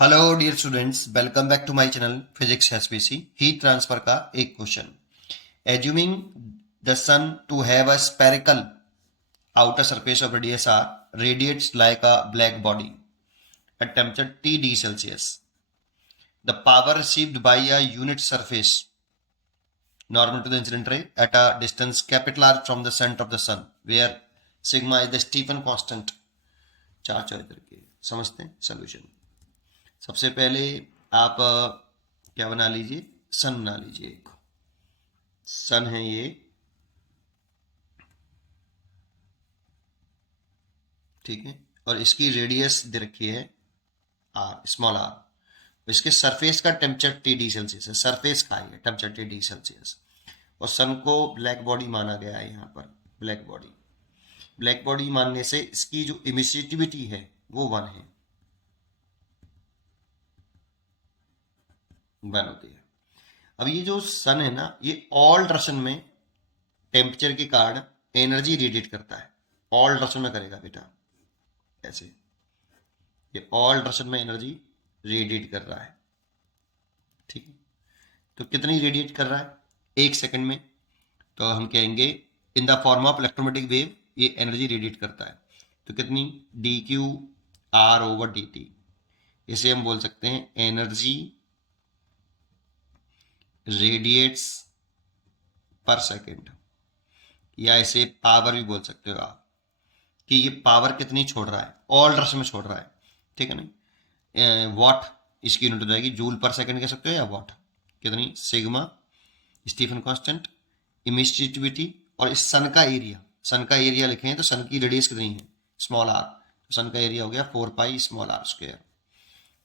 Hello dear students, welcome back to my channel physics SBC. Heat transfer का एक question. Assuming the sun to have a spherical outer surface of radius r radiates like a black body at temperature T Celsius. The power received by a unit surface normal to the incident ray at a distance capital R from the center of the sun where sigma is the Stephen constant. चार चार करके समझते हैं solution. सबसे पहले आप क्या बना लीजिए, सन बना लीजिए। एक सन है ये, ठीक है, और इसकी रेडियस दे रखी है आर, स्मॉल आर। इसके सरफेस का टेम्परेचर टी डी सेल्सियस है, सरफेस का है टेम्परेचर टी डी सेल्सियस। और सन को ब्लैक बॉडी माना गया है यहाँ पर। ब्लैक बॉडी, ब्लैक बॉडी मानने से इसकी जो इमिसिविटी है वो वन है, वन होती है। अब ये जो सन है ना, ये ऑल डायरेक्शन में टेम्परेचर के कारण एनर्जी रेडिएट करता है। ऑल डायरेक्शन में करेगा बेटा, ऐसे ये ऑल डायरेक्शन में एनर्जी रेडिएट कर रहा है, ठीक है। तो कितनी रेडिएट कर रहा है? एक सेकंड में। तो हम कहेंगे in the form of electromagnetic wave ये एनर्जी रेडिएट करता है। तो कितनी? D Q R over D T. इसे हम बोल सकते हैं एनर्जी रेडिएट्स पर सेकेंड, या इसे पावर भी बोल सकते हो आप, कि ये पावर कितनी छोड़ रहा है, ऑल डायरेक्शन में छोड़ रहा है, ठीक है ना। वॉट इसकी यूनिट हो जाएगी, जूल पर सेकंड कह सकते हो या वॉट। कितनी? सिग्मा स्टीफन कांस्टेंट, इमिसिविटी, और इस सन का एरिया, सन का एरिया लिखे हैं तो सन की रेडियस कितनी है? Small R. तो सन का एरिया हो गया 4 पाई स्मॉल आर स्क्वायर।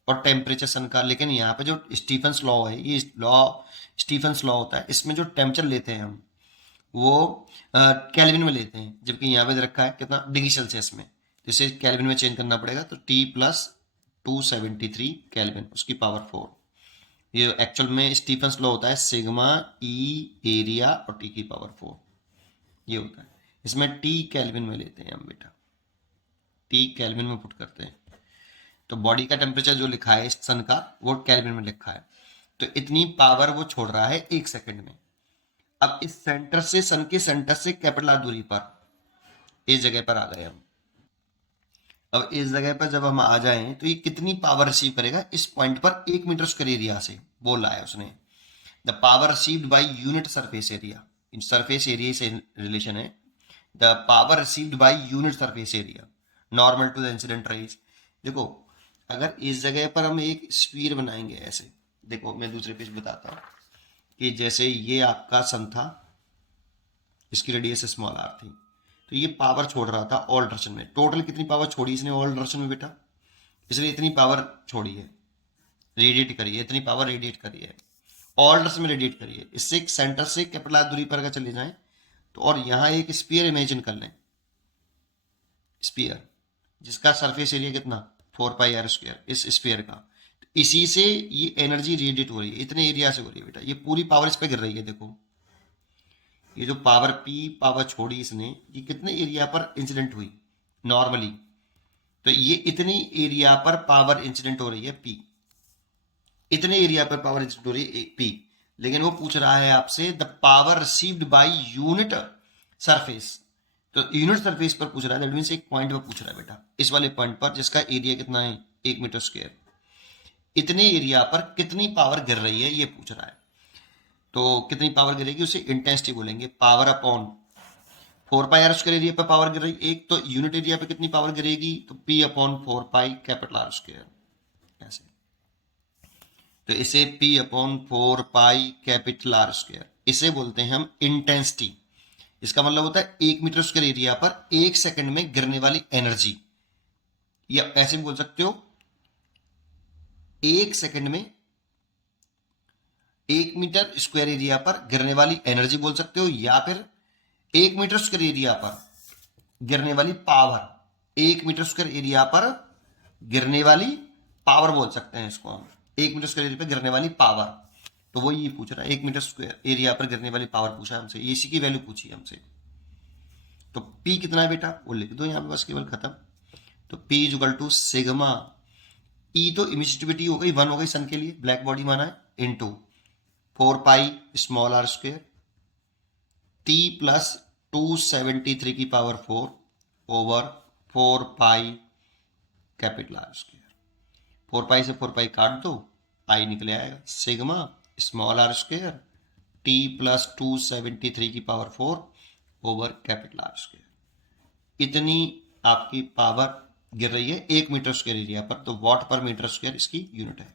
और टेम्परेचर सन का, लेकिन यहाँ पे जो स्टीफन्स लॉ है, ये लॉ स्टीफन्स लॉ होता है, इसमें जो टेम्परेचर लेते हैं हम वो केल्विन में लेते हैं, जबकि यहाँ पे रखा है कितना? डिग्री सेल्सियस में। तो इसे केल्विन में चेंज करना पड़ेगा। तो T प्लस 273 केल्विन, उसकी पावर 4। ये एक्चुअल में स्टीफन्स लॉ होता है सिग्मा ई एरिया और टी की पावर 4, ये होता है। इसमें T केल्विन में लेते हैं हम बेटा, T केल्विन में पुट करते हैं। तो बॉडी का टेम्परेचर जो लिखा है सन का, वो केल्विन में लिखा है। तो इतनी पावर वो छोड़ रहा है एक सेकंड में। अब इस सेंटर से, सन के सेंटर से कैपिटल आर दूरी पर, इस जगह पर आ गए हम। अब इस जगह पर जब हम आ जाएं तो ये कितनी पावर रिसीव करेगा इस पॉइंट पर? 1 मीटर स्क्वायर एरिया से बोल रहा है उसने। The power received by unit surface area, इन सरफेस एरिया से रिलेशन है। The power received by unit surface area normal to the incident rays. देखो, अगर इस जगह पर हम एक स्फीयर बनाएंगे ऐसे, देखो मैं दूसरे पेज बताता हूँ कि जैसे ये आपका सन था, इसकी रेडियस स्मॉल आर थी, तो ये पावर छोड़ रहा था ऑल डायरेक्शन में। टोटल कितनी पावर छोड़ी इसने ऑल डायरेक्शन में बेटा? इसलिए इतनी पावर छोड़ी है, रेडिएट करी है, इतनी पावर रेडिएट करी है, ऑल डायरेक्शन में रेडिएट करी है। इससे सेंटर से कैपिटल आर दूरी पर अगर चले जाएं तो, और यहाँ एक स्पीयर इमेजिन कर लें, स्पीयर जिसका सरफेस एरिया कितना? 4 पाई आर स्क्वायर, इस स्पीयर का। तो इसी से ये एनर्जी रेडिएट हो रही है, इतने एरिया से हो रही है बेटा। ये पूरी पावर इस पर गिर रही है। देखो ये जो पावर पी पावर छोड़ी इसने, ये कितने एरिया पर इंसिडेंट हुई नॉर्मली? तो ये इतनी एरिया पर पावर इंसिडेंट हो रही है पी, इतने एरिया पर पावर इंसिडेंट हो रही है पी। लेकिन वो पूछ रहा है आपसे the power received by unit surface. तो यूनिट सरफेस पर पूछ रहा है, दैट मींस एक पॉइंट पर पूछ रहा है बेटा, इस वाले पॉइंट पर जिसका एरिया कितना है? 1 मीटर स्क्वायर। इतने एरिया पर कितनी पावर गिर रही है ये पूछ रहा है। तो कितनी पावर गिरेगी उसे इंटेंसिटी बोलेंगे, power upon 4 pi r square area पर पावर गिर रही एक, तो यूनिट एरिया पे कितनी पावर गिरेगी? तो P upon 4 pi capital r square, ऐसे। तो इसे P upon 4 pi capital r square, इसे बोलते हैं हम इंटेंसिटी। इसका मतलब होता है 1 मीटर स्क्वायर एरिया पर 1 सेकंड में गिरने वाली एनर्जी, या ऐसे भी बोल सकते हो 1 सेकंड में 1 मीटर स्क्वायर एरिया पर गिरने वाली एनर्जी बोल सकते हो, या फिर 1 मीटर स्क्वायर एरिया पर गिरने वाली पावर, 1 मीटर स्क्वायर एरिया पर गिरने वाली पावर बोल सकते हैं इसको हम। 1 मीटर स्क्वायर एरिया पर गिरने वाली पावर, तो वो ये पूछ रहा है 1 मीटर स्क्वायर एरिया पर गिरने वाली पावर पूछा हमसे, इसी की वैल्यू पूछी हमसे। तो P कितना है बेटा वो लिख दो यहाँ पे बस, केवल खत्म। तो P is equal to sigma e तो इमिसिविटी हो गई, 1 हो गई सन के लिए, ब्लैक बॉडी माना है, into 4 pi small are square t plus 273 की power 4 over 4 pi capital r square. 4 pi से 4 पाई काट दो, आई निकले आएगा, sigma small are square t plus 273 की power 4 over capital r square. इतनी आपकी पावर गिर रही है 1 मीटर स्क्वायर एरिया पर, तो वॉट पर मीटर स्क्वायर इसकी यूनिट है।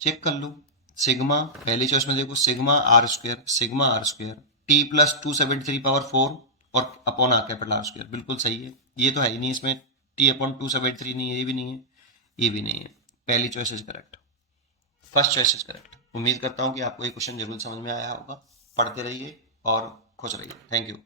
चेक कर लो, सिग्मा पहली चॉइस में देखो, sigma r square t plus 273 power 4 और upon r capital r square, बिल्कुल सही है। ये तो है ही नहीं, इसमें टी अपॉन 273 नहीं है, ये भी नहीं है, ये भी नहीं है। पहली choice is correct, first choice is correct. उम्मीद करता हूँ कि आपको ये क्वेश्चन जरूर समझ में आया होगा। पढ़ते रहिए और खुश रहिए। Thank you.